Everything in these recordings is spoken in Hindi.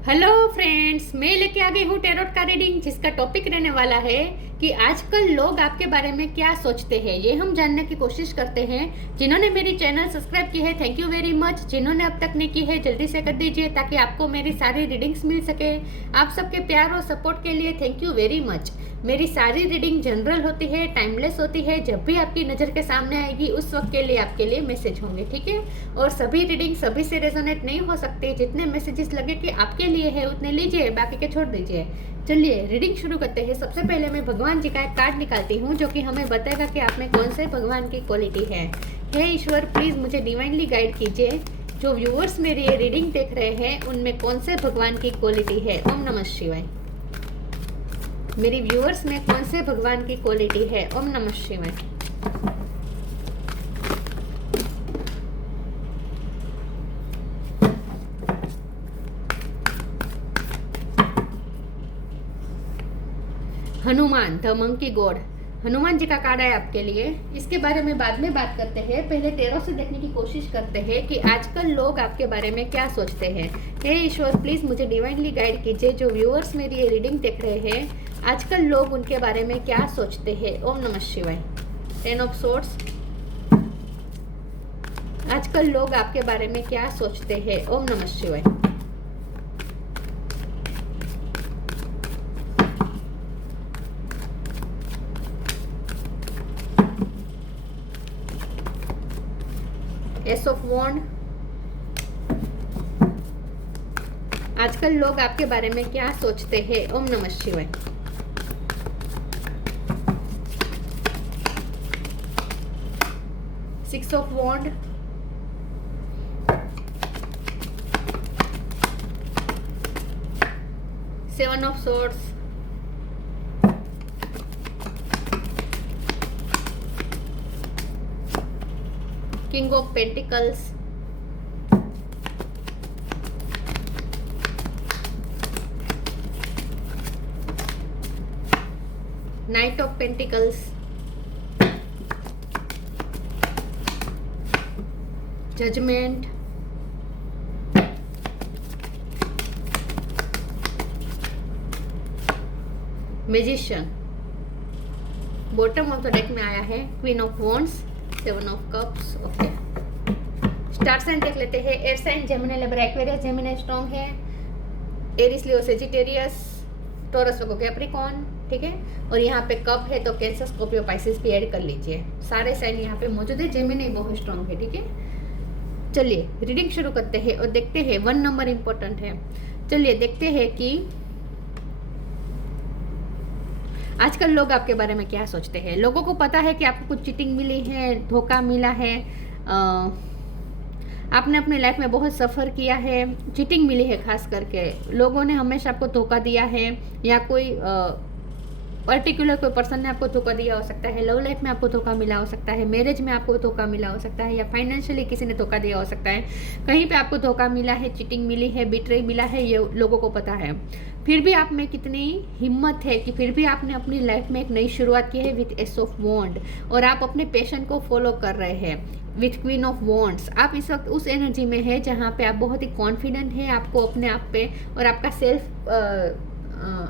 हेलो फ्रेंड्स, मैं लेके आ गई हूँ टैरोट का रीडिंग, जिसका टॉपिक रहने वाला है कि आजकल लोग आपके बारे में क्या सोचते हैं। ये हम जानने की कोशिश करते हैं। जिन्होंने मेरी चैनल सब्सक्राइब की है, थैंक यू वेरी मच। जिन्होंने अब तक नहीं की है, जल्दी से कर दीजिए ताकि आपको मेरी सारी रीडिंग्स मिल सके। आप सबके प्यार और सपोर्ट के लिए थैंक यू वेरी मच। मेरी सारी रीडिंग जनरल होती है, टाइमलेस होती है। जब भी आपकी नज़र के सामने आएगी उस वक्त के लिए आपके लिए मैसेज होंगे, ठीक है। और सभी रीडिंग सभी से रेजोनेट नहीं हो सकते। जितने मैसेजेस लगे कि आपके लिए है उतने लीजिए, बाकी के छोड़ दीजिए। चलिए रीडिंग शुरू करते हैं। सबसे पहले मैं भगवान जी का एक कार्ड निकालती हूँ जो कि हमें बताएगा कि आप में कौन से भगवान की क्वालिटी है। हे ईश्वर, प्लीज़ मुझे डिवाइनली गाइड कीजिए। जो व्यूअर्स मेरी ये रीडिंग देख रहे हैं उनमें कौन से भगवान की क्वालिटी है। ओम नमः शिवाय। मेरी व्यूअर्स में कौन से भगवान की क्वालिटी है। ओम नमः शिवाय। Hanuman, the monkey god. Hanuman ji का कार्ड है आपके लिए। इसके बारे में बाद में बात करते हैं। पहले टैरो से देखने की कोशिश करते हैं कि आजकल लोग आपके बारे में क्या सोचते हैं। हे ईश्वर, प्लीज मुझे डिवाइनली गाइड कीजिए। जो व्यूअर्स मेरी ये रीडिंग देख रहे हैं, आजकल लोग उनके बारे में क्या सोचते हैं। ओम नमः शिवाय। 10 ऑफ सोर्ड्स। आजकल लोग आपके बारे में क्या सोचते हैं। ओम नमः शिवाय। एस ऑफ वॉन्ड। आजकल लोग आपके बारे में क्या सोचते हैं। ओम नमः शिवाय। Six of wand. Seven of swords. King of pentacles. Knight of pentacles. Judgement. Magician. Bottom of the deck में आया है queen of wands, 7 of cups. Okay, star sign देख लेते हैं। Air sign Gemini, Libra, Aquarius, Gemini strong है। Aries, Leo, Sagittarius, Taurus, Virgo, Capricorn, ठीक है। और यहाँ पे कप है तो कैंसर, स्कॉर्पियो, पाइसेस भी ऐड कर लीजिए। सारे साइन यहाँ पे मौजूद है। जेमिनी बहुत स्ट्रॉन्ग है, ठीक है। चलिए रीडिंग शुरू करते हैं और देखते हैं। 1 नंबर इंपॉर्टेंट है। चलिए देखते हैं कि आजकल लोग आपके बारे में क्या सोचते हैं। लोगों को पता है कि आपको कुछ चीटिंग मिली है, धोखा मिला है। आपने अपनी लाइफ में बहुत सफ़र किया है, चीटिंग मिली है। खास करके लोगों ने हमेशा आपको धोखा दिया है, या कोई पर्टिकुलर कोई पर्सन ने आपको धोखा दिया हो सकता है। लव लाइफ में आपको धोखा मिला हो सकता है, मैरिज में आपको धोखा मिला हो सकता है, या फाइनेंशियली किसी ने धोखा दिया हो सकता है। कहीं पे आपको धोखा मिला है, चीटिंग मिली है, बिट्रे मिला है, ये लोगों को पता है। फिर भी आप में कितनी हिम्मत है कि फिर भी आपने अपनी लाइफ में एक नई शुरुआत की है विथ एस ऑफ वॉन्ड, और आप अपने पैशन को फॉलो कर रहे हैं विथ क्वीन ऑफ वॉन्ड्स। आप इस वक्त उस एनर्जी में है जहाँ पे आप बहुत ही कॉन्फिडेंट है आपको अपने आप पे, और आपका सेल्फ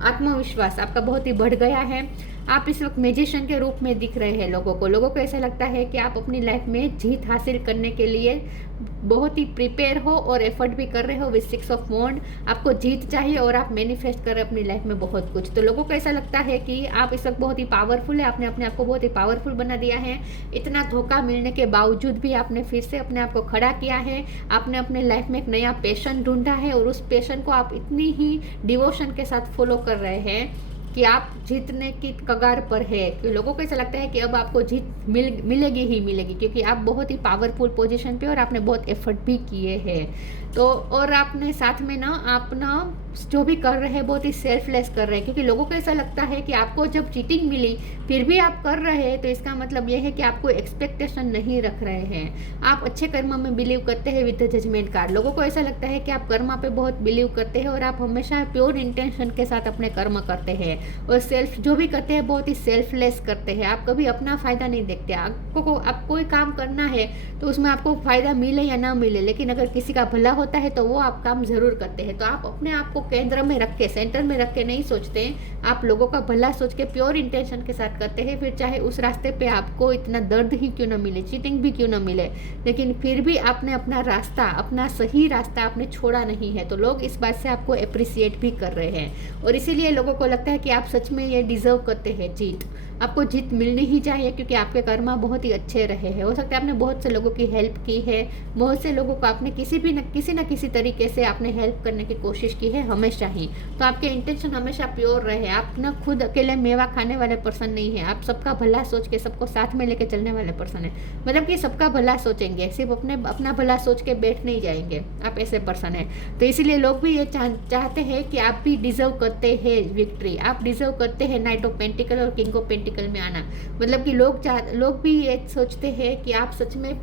आत्मविश्वास आपका बहुत ही बढ़ गया है। आप इस वक्त मैजिशियन के रूप में दिख रहे हैं लोगों को ऐसा लगता है कि आप अपनी लाइफ में जीत हासिल करने के लिए बहुत ही प्रिपेयर हो और एफर्ट भी कर रहे हो विद 6 ऑफ वॉन्ड। आपको जीत चाहिए और आप मैनिफेस्ट कर रहे हो अपनी लाइफ में बहुत कुछ। तो लोगों को ऐसा लगता है कि आप इस वक्त बहुत ही पावरफुल है, आपने अपने आप को बहुत ही पावरफुल बना दिया है। इतना धोखा मिलने के बावजूद भी आपने फिर से अपने आप को खड़ा किया है। आपने अपने लाइफ में एक नया पैशन ढूंढा है, और उस पैशन को आप इतनी ही डिवोशन के साथ फॉलो कर रहे हैं कि आप जीतने की कगार पर है। कि लोगों को ऐसा लगता है कि अब आपको जीत मिलेगी ही मिलेगी, क्योंकि आप बहुत ही पावरफुल पोजीशन पे और आपने बहुत एफर्ट भी किए हैं। तो और आपने साथ में ना आप ना जो भी कर रहे हैं बहुत ही सेल्फलेस कर रहे हैं, क्योंकि लोगों को ऐसा लगता है कि आपको जब चीटिंग मिली फिर भी आप कर रहे हैं, तो इसका मतलब यह है कि आपको एक्सपेक्टेशन नहीं रख रहे हैं। आप अच्छे कर्म में बिलीव करते हैं विद द जजमेंट कार्ड। लोगों को ऐसा लगता है कि आप कर्म पे बहुत बिलीव करते हैं, और आप हमेशा प्योर इंटेंशन के साथ अपने कर्म करते हैं, और सेल्फ जो भी करते हैं बहुत ही सेल्फलेस करते हैं। आप कभी अपना फ़ायदा नहीं देखते। आप कोई काम करना है तो उसमें आपको फ़ायदा मिले या ना मिले, लेकिन अगर किसी का भला होता है तो वो आप काम ज़रूर करते हैं। तो आप अपने आप को केंद्र में रख के, सेंटर में रख के नहीं सोचते, आप लोगों का भला सोच के प्योर इंटेंशन के साथ करते हैं। फिर चाहे उस रास्ते पे आपको इतना दर्द ही क्यों ना मिले, चीटिंग भी क्यों ना मिले, लेकिन फिर भी आपने अपना रास्ता, अपना सही रास्ता आपने छोड़ा नहीं है। तो लोग इस बात से आपको अप्रिसिएट भी कर रहे हैं और इसीलिए लोगों को लगता है कि आप सच में ये डिजर्व करते हैं जीत। आपको जीत मिलनी ही चाहिए क्योंकि आपके कर्मा बहुत ही अच्छे रहे हैं। हो सकता है आपने बहुत से लोगों की हेल्प की है, बहुत से लोगों को आपने किसी न किसी तरीके से आपने हेल्प करने की कोशिश की है हमेशा ही। तो आपके इंटेंशन हमेशा प्योर रहे। आप ना खुद अकेले मेवा खाने वाले पर्सन नहीं है, आप सबका भला सोच के सबको साथ में लेके चलने वाले पर्सन है। मतलब कि सबका भला सोचेंगे, सिर्फ अपना भला सोच के बैठ नहीं जाएंगे, आप ऐसे पर्सन है। तो इसीलिए लोग भी ये चाहते हैं कि आप भी डिजर्व करते हैं विक्ट्री, आप डिजर्व करते हैं नाइट ऑफ पेंटिकल और किंग ऑफ पेंटिकल में आना। मतलब कि लोग भी ये सोचते हैं कि आप सच में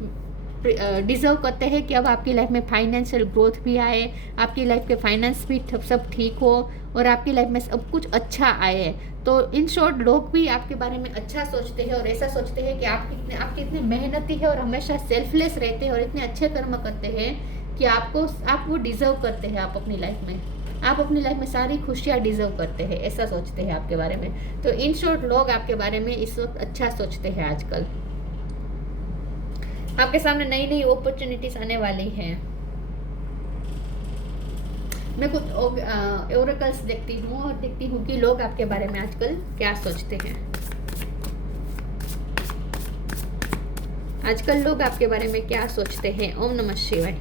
डिजर्व करते हैं कि अब आपकी लाइफ में फाइनेंशियल ग्रोथ भी आए, आपकी लाइफ के फाइनेंस भी सब ठीक हो और आपकी लाइफ में सब कुछ अच्छा आए। तो इन शॉर्ट लोग भी आपके बारे में अच्छा सोचते हैं और ऐसा सोचते हैं कि आप कितने मेहनती है और हमेशा सेल्फलेस रहते हैं और इतने अच्छे कर्म करते हैं कि आप वो डिजर्व करते हैं। आप अपनी लाइफ में सारी खुशियाँ डिजर्व करते हैं, ऐसा सोचते हैं आपके बारे में। तो इन शॉर्ट लोग आपके बारे में इस वक्त अच्छा सोचते हैं। आजकल आपके सामने नई नई अपॉर्चुनिटीज आने वाली हैं। मैं कुछ ओरेकल्स देखती हूँ और देखती हूँ कि लोग आपके बारे में आजकल क्या सोचते हैं। आजकल लोग आपके बारे में क्या सोचते हैं। ओम नमः शिवाय।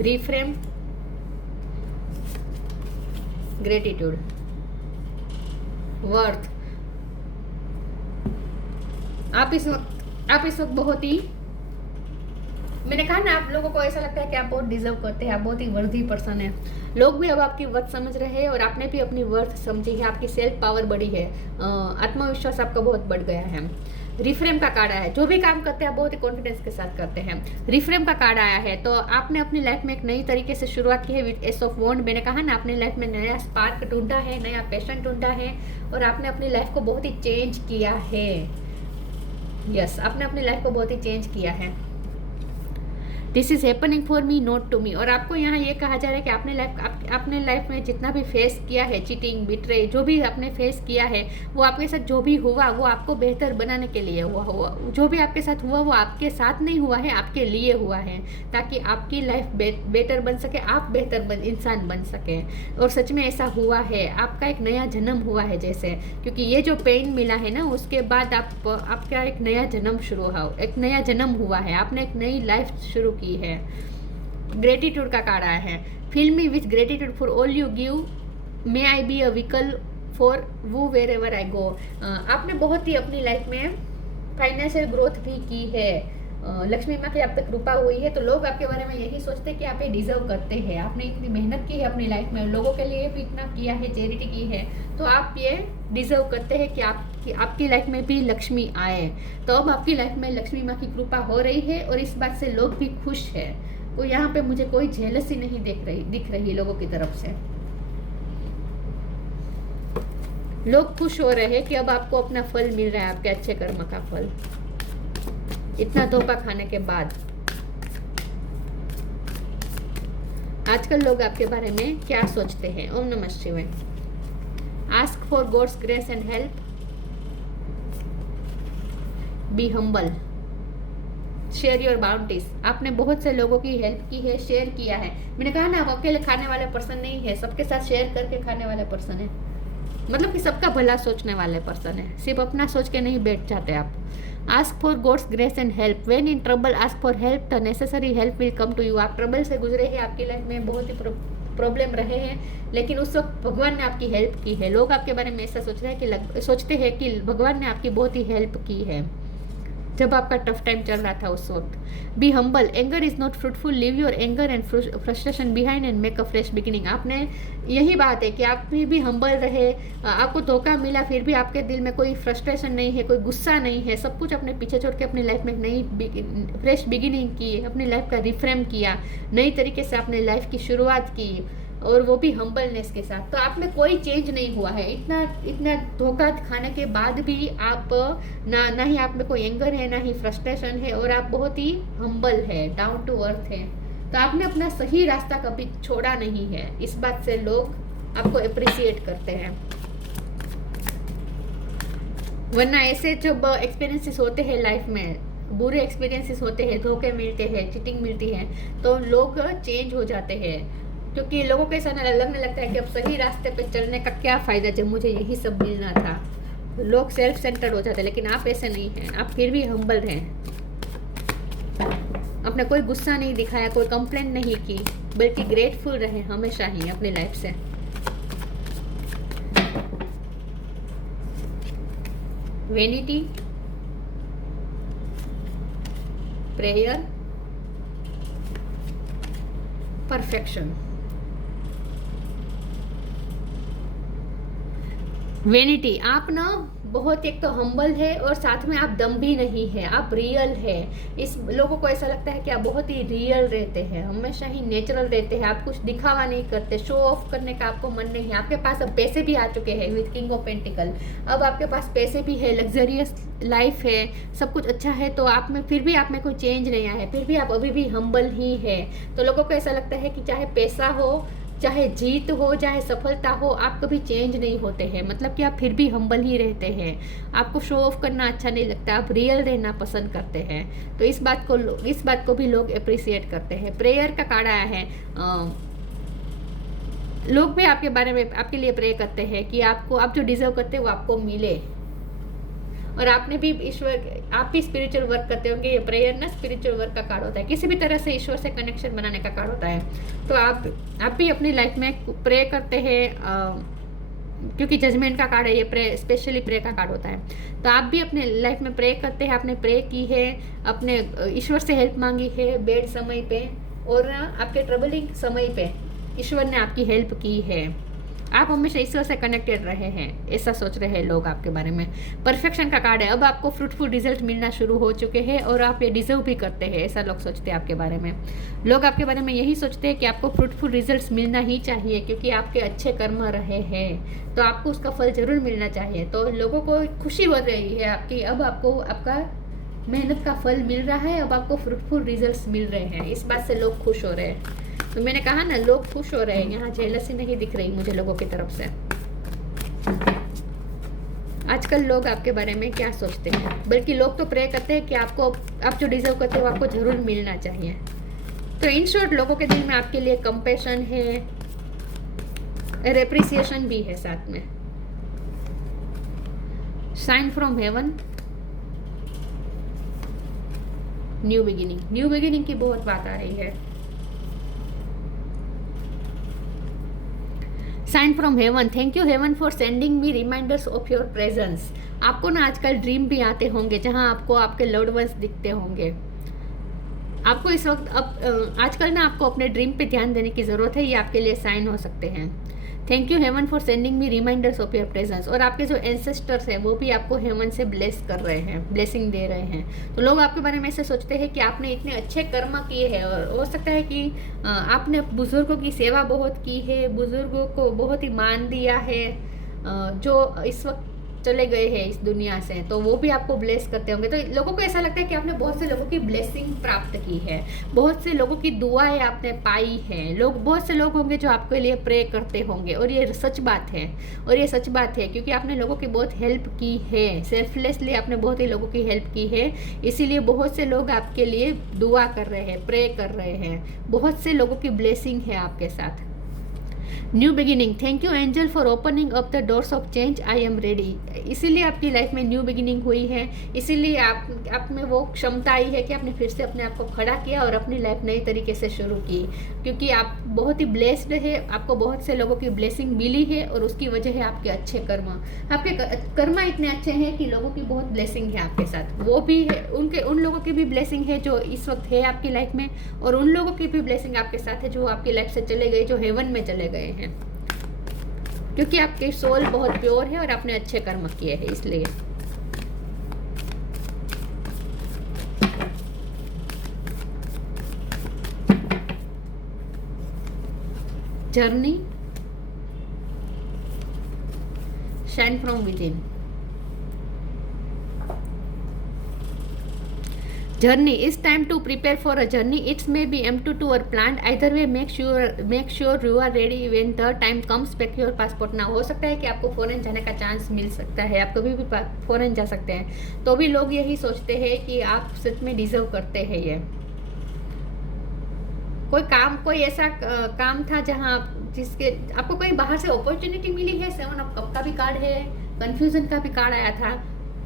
Reframe, gratitude, worth. आप इस वक्त बहुत ही, मैंने कहा ना, आप लोगों को ऐसा लगता है कि आप बहुत डिजर्व करते हैं, आप बहुत ही वर्दी पर्सन है। लोग भी अब आपकी वर्थ समझ रहे हैं और आपने भी अपनी वर्थ समझी है। आपकी सेल्फ पावर बढ़ी है, आत्मविश्वास आपका बहुत बढ़ गया है। रिफ्रेम का कार्ड आया है। जो भी काम करते हैं बहुत ही कॉन्फिडेंस के साथ करते हैं। रिफ्रेम का कार्ड आया है तो आपने अपनी लाइफ में एक नई तरीके से शुरुआत की है विद एस ऑफ वॉन्ड। मैंने कहा ना, अपनी लाइफ में नया स्पार्क ढूंढा है, नया पैशन ढूंढा है और आपने अपनी लाइफ को बहुत ही चेंज किया है। यस, आपने अपनी लाइफ को बहुत ही चेंज किया है। This is happening for me not to me. और आपको यहाँ ये कहा जा रहा है कि आपने लाइफ में जितना भी फेस किया है, चीटिंग, बिट्रे, जो भी आपने फेस किया है, वो आपके साथ जो भी हुआ वो आपको बेहतर बनाने के लिए हुआ। जो भी आपके साथ हुआ वो आपके साथ नहीं हुआ है, आपके लिए हुआ है, ताकि आपकी लाइफ बेटर बन सके, आप बेहतर इंसान बन सके। और सच में ऐसा हुआ है, आपका एक नया जन्म हुआ है जैसे, क्योंकि ये जो पेन मिला है ना, उसके बाद आपका एक नया जन्म शुरू हुआ, एक नया जन्म हुआ है, आपने एक नई लाइफ शुरू की है। ग्रेटिट्यूड का कार्ड आया है। Fill me with gratitude for all you give, may I be a vehicle for who wherever I go. आपने बहुत ही अपनी लाइफ में फाइनेंशियल ग्रोथ भी की है, लक्ष्मी माँ की आप तक कृपा हुई है। तो लोग आपके बारे में यही सोचते हैं कि आप ये डिजर्व करते हैं, आपने इतनी मेहनत की है अपनी लाइफ में, लोगों के लिए भी इतना किया है, चैरिटी की है, तो आप ये डिजर्व करते हैं कि आपकी लाइफ में भी लक्ष्मी आए। तो अब आपकी लाइफ में लक्ष्मी माँ की कृपा हो रही है और इस बात से लोग भी खुश है। तो यहाँ पे मुझे कोई जेलसी नहीं दिख रही लोगों की तरफ से। लोग खुश हो रहे हैं कि अब आपको अपना फल मिल रहा है, आपके अच्छे कर्म का फल, इतना धोखा खाने के बाद। आजकल लोग आपके बारे में क्या सोचते हैं। ओम नमः शिवाय। Ask for God's grace and help, be humble, share your bounties. आपने बहुत से लोगों की हेल्प की है, शेयर किया है। मैंने कहा ना, आप अकेले खाने वाले पर्सन नहीं है, सबके साथ शेयर करके खाने वाले पर्सन है। मतलब कि सबका भला सोचने वाले पर्सन है, सिर्फ अपना सोच के नहीं बैठ जाते आप। Ask for God's grace and help, when in trouble ask for help, the necessary help will come to you. आप ट्रबल से गुजरे हैं, आपकी लाइफ में बहुत ही प्रॉब्लम रहे हैं, लेकिन उस वक्त भगवान ने आपकी हेल्प की है। लोग आपके बारे में ऐसा सोचते हैं कि भगवान ने आपकी बहुत ही हेल्प की है जब आपका टफ टाइम चल रहा था उस वक्त। Be humble, anger is not fruitful, leave your anger and frustration behind and make a fresh beginning. आपने यही बात है कि आप भी हम्बल रहे, आपको धोखा मिला, फिर भी आपके दिल में कोई फ्रस्ट्रेशन नहीं है, कोई गुस्सा नहीं है, सब कुछ अपने पीछे छोड़ के अपनी लाइफ में एक नई फ्रेश बिगिनिंग की, अपनी लाइफ का रिफ्रेम किया, नई तरीके से अपनी लाइफ की शुरुआत की। और वो भी हम्बलनेस के साथ। तो आप में कोई चेंज नहीं हुआ है, इतना इतना धोखा खाने के बाद भी आप ना ही आप में कोई एंगर है, ना ही फ्रस्ट्रेशन है, और आप बहुत ही हम्बल है, डाउन टू अर्थ है। तो आपने अपना सही रास्ता कभी छोड़ा नहीं है, इस बात से लोग आपको अप्रिशिएट करते हैं। वरना ऐसे जब एक्सपीरियंसेस होते हैं लाइफ में, बुरे एक्सपीरियंसेस होते हैं, धोखे मिलते हैं, चीटिंग मिलती है, तो लोग चेंज हो जाते हैं, क्योंकि लोगों को ऐसा लगने लगता है कि अब सही रास्ते पे चलने का क्या फ़ायदा जब मुझे यही सब मिलना था। लोग सेल्फ सेंटर्ड हो जाते हैं, लेकिन आप ऐसे नहीं हैं, आप फिर भी हम्बल हैं। आपने कोई गुस्सा नहीं दिखाया, कोई कंप्लेंट नहीं की, बल्कि ग्रेटफुल रहे हमेशा ही अपनी लाइफ से। Vanity, prayer, perfection. वेनिटी, आप ना बहुत एक तो हम्बल है और साथ में आप दम भी नहीं है, आप रियल है। इस लोगों को ऐसा लगता है कि आप बहुत ही रियल रहते हैं, हमेशा ही नेचुरल रहते हैं, आप कुछ दिखावा नहीं करते, शो ऑफ करने का आपको मन नहीं है। आपके पास अब पैसे भी आ चुके हैं विद किंग ऑफ पेंटिकल, अब आपके पास पैसे भी है, लग्जरियस लाइफ है, सब कुछ अच्छा है, तो आप में फिर भी आप में कोई चेंज नहीं आया है, फिर भी आप अभी भी हम्बल ही है। तो लोगों को ऐसा लगता है कि चाहे पैसा हो, चाहे जीत हो, चाहे सफलता हो, आप कभी चेंज नहीं होते हैं, मतलब कि आप फिर भी हम्बल ही रहते हैं। आपको शो ऑफ करना अच्छा नहीं लगता, आप रियल रहना पसंद करते हैं। तो इस बात को भी लोग अप्रिशिएट करते हैं। प्रेयर का कार्ड आया है, लोग भी आपके बारे में, आपके लिए प्रे करते हैं कि आप जो डिजर्व करते हैं वो आपको मिले। और आपने भी आप भी स्पिरिचुअल वर्क करते होंगे। ये प्रेयर ना स्पिरिचुअल वर्क का कार्ड होता है, किसी भी तरह से ईश्वर से कनेक्शन बनाने का कार्ड होता है। तो आप भी अपनी लाइफ में प्रे करते हैं, क्योंकि जजमेंट का कार्ड है ये, स्पेशली प्रे का कार्ड होता है। तो आप भी अपने लाइफ में प्रे करते हैं, आपने प्रे की है, अपने ईश्वर से हेल्प मांगी है बैड समय पे, और आपके ट्रबलिंग समय पे ईश्वर ने आपकी हेल्प की है। आप हमेशा ईश्वर से कनेक्टेड रहे हैं, ऐसा सोच रहे हैं लोग आपके बारे में। परफेक्शन का कार्ड है, अब आपको फ्रूटफुल रिजल्ट मिलना शुरू हो चुके हैं और आप ये डिजर्व भी करते हैं, ऐसा लोग सोचते हैं आपके बारे में। लोग आपके बारे में यही सोचते हैं कि आपको फ्रूटफुल रिजल्ट्स मिलना ही चाहिए, क्योंकि आपके अच्छे कर्म रहे हैं, तो आपको उसका फल जरूर मिलना चाहिए। तो लोगों को खुशी हो रही है आपकी, अब आपको आपका मेहनत का फल मिल रहा है, अब आपको फ्रूटफुल रिजल्ट्स मिल रहे हैं, इस बात से लोग खुश हो रहे हैं। तो मैंने कहा ना, लोग खुश हो रहे हैं, यहाँ जेलसी नहीं दिख रही मुझे लोगों की तरफ से। आजकल लोग आपके बारे में क्या सोचते हैं, बल्कि लोग तो प्रे करते हैं कि आप जो डिजर्व करते हो आपको जरूर मिलना चाहिए। तो इन शॉर्ट, लोगों के दिल में आपके लिए कंपैशन है, एप्रिसिएशन भी है साथ में। Sign from heaven, new beginning की बहुत बात आ रही है। Sign from heaven, thank you heaven for sending me reminders of your presence. आपको ना आजकल ड्रीम भी आते होंगे जहां आपको आपके लव्ड वंस दिखते होंगे। आपको इस वक्त आजकल ना आपको अपने ड्रीम पे ध्यान देने की ज़रूरत है, ये आपके लिए साइन हो सकते हैं। Thank you heaven for sending me reminders of your presence. और आपके जो एंसेस्टर्स हैं वो भी आपको हेवन से ब्लेस कर रहे हैं, ब्लेसिंग दे रहे हैं। तो लोग आपके बारे में ऐसे सोचते हैं कि आपने इतने अच्छे कर्म किए हैं, और हो सकता है कि आपने बुजुर्गों की सेवा बहुत की है, बुजुर्गों को बहुत ही मान दिया है, जो इस वक्त चले गए हैं इस दुनिया से, तो वो भी आपको ब्लेस करते होंगे। तो लोगों को ऐसा लगता है कि आपने बहुत से लोगों की ब्लेसिंग प्राप्त की है, बहुत से लोगों की दुआएं आपने पाई हैं। बहुत से लोग होंगे जो आपके लिए प्रे करते होंगे, और ये सच बात है, क्योंकि आपने लोगों की बहुत हेल्प की है, सेल्फलेसली आपने बहुत ही लोगों की हेल्प की है, इसीलिए बहुत से लोग आपके लिए दुआ कर रहे हैं, प्रे कर रहे हैं। बहुत से लोगों की ब्लेसिंग है आपके साथ। New beginning, thank you angel for opening up the doors of change, I am ready. इसीलिए आपकी लाइफ में न्यू बिगिनिंग हुई है, इसीलिए आप में वो क्षमता आई है कि आपने फिर से अपने आप को खड़ा किया और अपनी लाइफ नई तरीके से शुरू की, क्योंकि आप बहुत ही ब्लेस्ड है, आपको बहुत से लोगों की ब्लेसिंग मिली है, और उसकी वजह है आपके अच्छे कर्म। आपके कर्म इतने अच्छे हैं कि लोगों की बहुत ब्लेसिंग है आपके साथ, वो भी है, उन लोगों की भी ब्लेसिंग है जो इस वक्त है आपकी लाइफ में, और उन लोगों की भी ब्लेसिंग आपके साथ है जो आपकी लाइफ से चले गए, जो हेवन में चले गए हैं, क्योंकि आपकी सोल बहुत प्योर है और आपने अच्छे कर्म किए हैं, इसलिए। Journey, shine from with in. Journey is time to prepare for a journey. It may be M22 or planned. Either way, make sure you are ready when the time comes. Pack your passport now. हो सकता है कि आपको फॉरेन जाने का चांस मिल सकता है, आप कभी भी फॉरेन जा सकते हैं। तो भी लोग यही सोचते हैं कि आप सच में डिजर्व करते हैं ये। कोई ऐसा काम था जहां जिसके आपको कोई बाहर से अपॉर्चुनिटी मिली है। 7 ऑफ कप का भी कार्ड है, कंफ्यूजन का भी कार्ड आया था,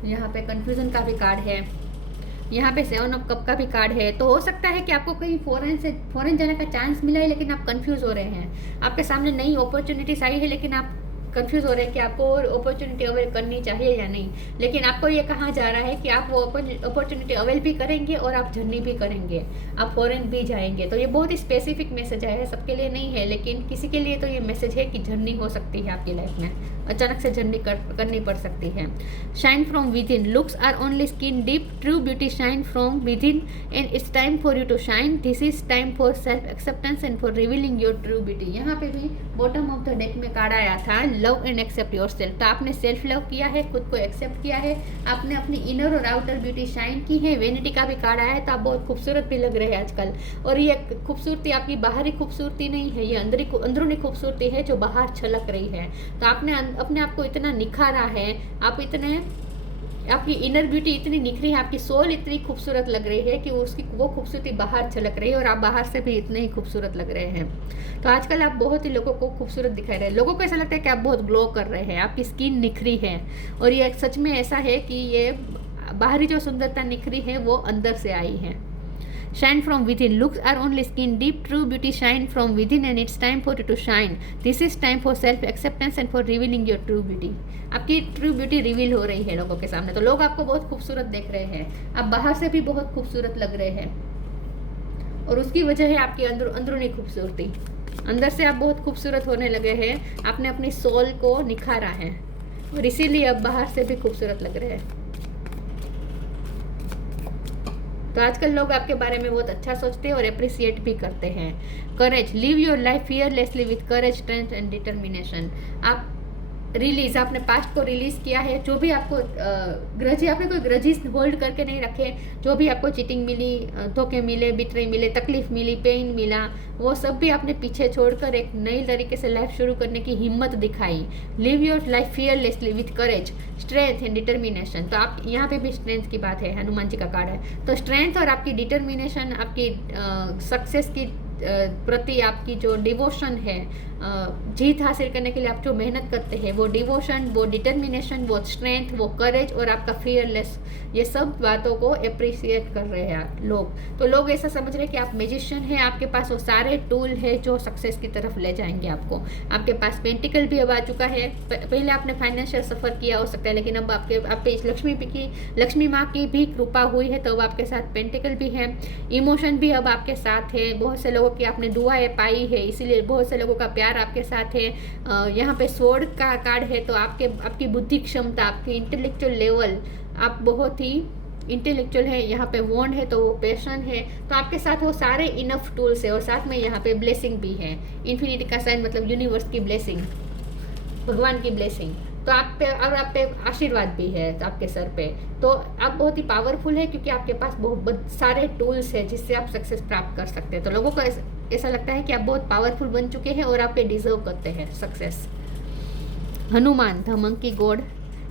यहाँ पे कंफ्यूजन का भी कार्ड है, यहाँ पे 7 ऑफ कप का भी कार्ड है। तो हो सकता है कि आपको कहीं फॉरेन जाने का चांस मिला है, लेकिन आप कंफ्यूज हो रहे हैं। आपके सामने नई अपॉर्चुनिटीज आई है, लेकिन आप कंफ्यूज हो रहे हैं कि आपको अपॉर्चुनिटी अवेल करनी चाहिए या नहीं। लेकिन आपको ये कहा जा रहा है कि आप वो अपॉर्चुनिटी अवेल भी करेंगे और आप जर्नी भी करेंगे, आप फॉरेन भी जाएंगे। तो ये बहुत ही स्पेसिफिक मैसेज है, सबके लिए नहीं है, लेकिन किसी के लिए तो ये मैसेज है कि जर्नी हो सकती है आपकी लाइफ में, अचानक से जर्नी करनी पड़ सकती है। Shine from within, looks are only skin deep, true beauty shine from within and it's time for you to shine. This is time for self acceptance and for revealing your true beauty. यहाँ पे भी बॉटम ऑफ द डेक में कार्ड आया था love and accept yourself. तो आपने सेल्फ लव किया है, खुद को एक्सेप्ट किया है, आपने अपनी इनर और आउटर ब्यूटी शाइन की है। वेनिटी का भी कार्ड आया है, तो आप बहुत खूबसूरत भी लग रहे हैं आजकल। और ये खूबसूरती आपकी बाहरी खूबसूरती नहीं है, ये अंदरूनी खूबसूरती है जो बाहर छलक रही है। तो आपने अपने आप को इतना निखारा है, आपकी इनर ब्यूटी इतनी निखरी है, आपकी सोल इतनी खूबसूरत लग रही है कि वो खूबसूरती बाहर छलक रही है, और आप बाहर से भी इतने ही खूबसूरत लग रहे हैं। तो आजकल आप बहुत ही लोगों को खूबसूरत दिखाई रहे हैं। लोगों को ऐसा लगता है कि आप बहुत ग्लो कर रहे हैं, आपकी स्किन निखरी है। और ये सच में ऐसा है कि ये बाहरी जो सुंदरता निखरी है वो अंदर से आई है। Shine from within. Looks are only skin deep. True beauty shine from within and it's time for you to shine. This is time for self acceptance and for revealing your true beauty. आपकी ट्रू ब्यूटी रिवील हो रही है लोगों के सामने। तो लोग आपको बहुत खूबसूरत देख रहे हैं, आप बाहर से भी बहुत खूबसूरत लग रहे हैं, और उसकी वजह है आपकी अंदरूनी खूबसूरती। अंदर से आप बहुत खूबसूरत होने लगे हैं, आपने अपनी सोल को निखारा है, और इसीलिए अब बाहर से भी खूबसूरत लग रहे हैं। तो आजकल लोग आपके बारे में बहुत अच्छा सोचते हैं और अप्रिसिएट भी करते हैं। Courage, live your life fearlessly with courage, strength and determination. आप आपने पास्ट को रिलीज किया है। जो भी आपको आपने कोई ग्रजेस होल्ड करके नहीं रखे। जो भी आपको चीटिंग मिली, धोखे मिले, बिट्रे मिले, तकलीफ मिली, पेन मिला, वो सब भी आपने पीछे छोड़कर एक नई तरीके से लाइफ शुरू करने की हिम्मत दिखाई। Live your life fearlessly with courage, strength and determination. तो आप यहाँ पे भी स्ट्रेंथ की बात है, हनुमान जी का कार्ड है। तो स्ट्रेंथ और आपकी डिटर्मिनेशन, आपकी सक्सेस की प्रति आपकी जो डिवोशन है, जीत हासिल करने के लिए आप जो मेहनत करते हैं, वो डिवोशन, वो डिटर्मिनेशन, वो स्ट्रेंथ, वो करेज और आपका फियरलेस, ये सब बातों को अप्रिशिएट कर रहे हैं लोग। तो लोग ऐसा समझ रहे हैं कि आप मैजिशियन हैं, आपके पास वो सारे टूल है जो सक्सेस की तरफ ले जाएंगे आपको। आपके पास पेंटिकल भी अब आ चुका है। पहले आपने फाइनेंशियल सफ़र किया हो सकता है, लेकिन अब आप पे लक्ष्मी माँ की भी कृपा हुई है, तो अब आपके साथ पेंटिकल भी है, इमोशन भी अब आपके साथ है। बहुत से लोगों की आपने दुआएं पाई है, इसीलिए बहुत से लोगों का प्यार आपके साथ है। यहाँ पे स्वॉर्ड का कार्ड है, तो आपकी बुद्धि क्षमता, आपकी इंटेलेक्चुअल लेवल, आप बहुत ही इंटेलेक्चुअल है। यहाँ पे वॉन्ड है तो वो पैशन है। तो आपके साथ वो सारे इनफ टूल्स है, और साथ में यहाँ पे ब्लेसिंग भी है। इन्फिनिटी का साइन मतलब यूनिवर्स की ब्लेसिंग, भगवान की ब्लेसिंग। तो आप पे आशीर्वाद भी है आपके सर पे। तो आप बहुत ही पावरफुल है, क्योंकि आपके पास बहुत सारे टूल्स है जिससे आप सक्सेस प्राप्त कर सकते हैं। तो लोगों को ऐसा लगता है कि आप बहुत पावरफुल बन चुके हैं और आप ये डिजर्व करते हैं success. Hanuman, the monkey god,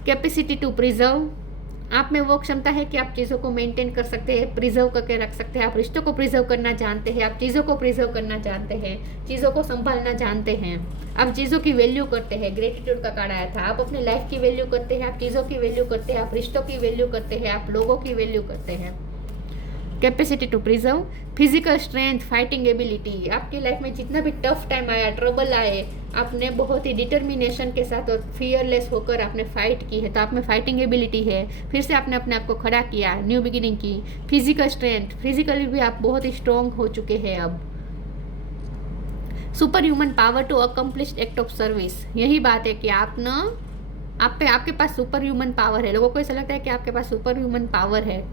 capacity to preserve. आप में वो क्षमता है कि आप चीज़ों को मेंटेन कर सकते हैं, प्रिजर्व करके रख सकते हैं। आप रिश्तों को प्रिजर्व करना जानते हैं, आप चीज़ों को प्रिजर्व करना जानते हैं, चीज़ों को संभालना जानते हैं, आप चीज़ों की वैल्यू करते हैं। ग्रेटिट्यूड का कार्ड आया था। आप अपने लाइफ की वैल्यू करते हैं, आप चीज़ों की वैल्यू करते हैं, आप रिश्तों की वैल्यू करते हैं, आप लोगों की वैल्यू करते हैं। Capacity to preserve, physical strength, fighting ability. आपकी लाइफ में जितना भी टफ टाइम आया, ट्रबल आए, आपने बहुत ही डिटर्मिनेशन के साथ और फियरलेस होकर आपने फाइट की है। तो आप में फाइटिंग एबिलिटी है, फिर से आपने अपने आप को खड़ा किया, न्यू बिगिनिंग की। फिजिकल स्ट्रेंथ, फिजिकली भी आप बहुत ही स्ट्रॉन्ग हो चुके हैं अब। Super human power to accomplish act of service. यही बात है कि आपके पास सुपर ह्यूमन पावर है। लोगों को ऐसा लगता है कि आपके पास सुपर ह्यूमन पावर है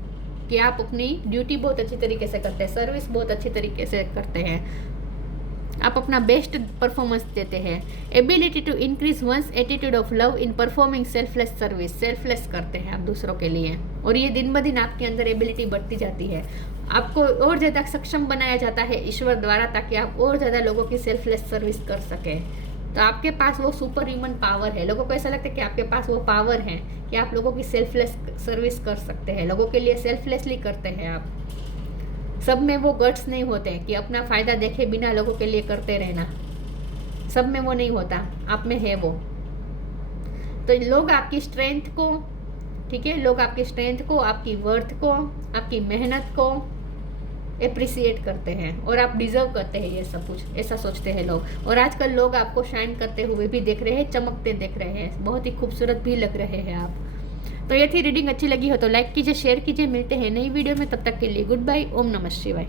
कि आप अपनी ड्यूटी बहुत अच्छी तरीके से करते हैं, सर्विस बहुत अच्छी तरीके से करते हैं। आप अपना बेस्ट परफॉर्मेंस देते हैं। Ability to increase one's attitude of love in performing selfless service, selfless करते हैं आप दूसरों के लिए, और ये दिन ब दिन आपके अंदर एबिलिटी बढ़ती जाती है। आपको और ज़्यादा सक्षम बनाया जाता है ईश्वर द्वारा, ताकि आप और ज़्यादा लोगों की सेल्फलेस सर्विस कर सकें। तो आपके पास वो सुपर ह्यूमन पावर है। लोगों को ऐसा लगता है कि आपके पास वो पावर है कि आप लोगों की सेल्फलेस सर्विस कर सकते हैं, लोगों के लिए सेल्फलेसली करते हैं आप। सब में वो गट्स नहीं होते कि अपना फ़ायदा देखे बिना लोगों के लिए करते रहना, सब में वो नहीं होता, आप में है वो। तो लोग आपकी स्ट्रेंथ को, ठीक है, लोग आपकी स्ट्रेंथ को, आपकी वर्थ को, आपकी मेहनत को एप्रिसिएट करते हैं, और आप डिजर्व करते हैं ये सब कुछ, ऐसा सोचते हैं लोग। और आजकल लोग आपको शाइन करते हुए भी देख रहे हैं, चमकते देख रहे हैं, बहुत ही खूबसूरत भी लग रहे हैं आप। तो ये थी रीडिंग, अच्छी लगी हो तो लाइक कीजिए, शेयर कीजिए। मिलते हैं नई वीडियो में, तब तक के लिए गुड बाय। ओम नमः शिवाय।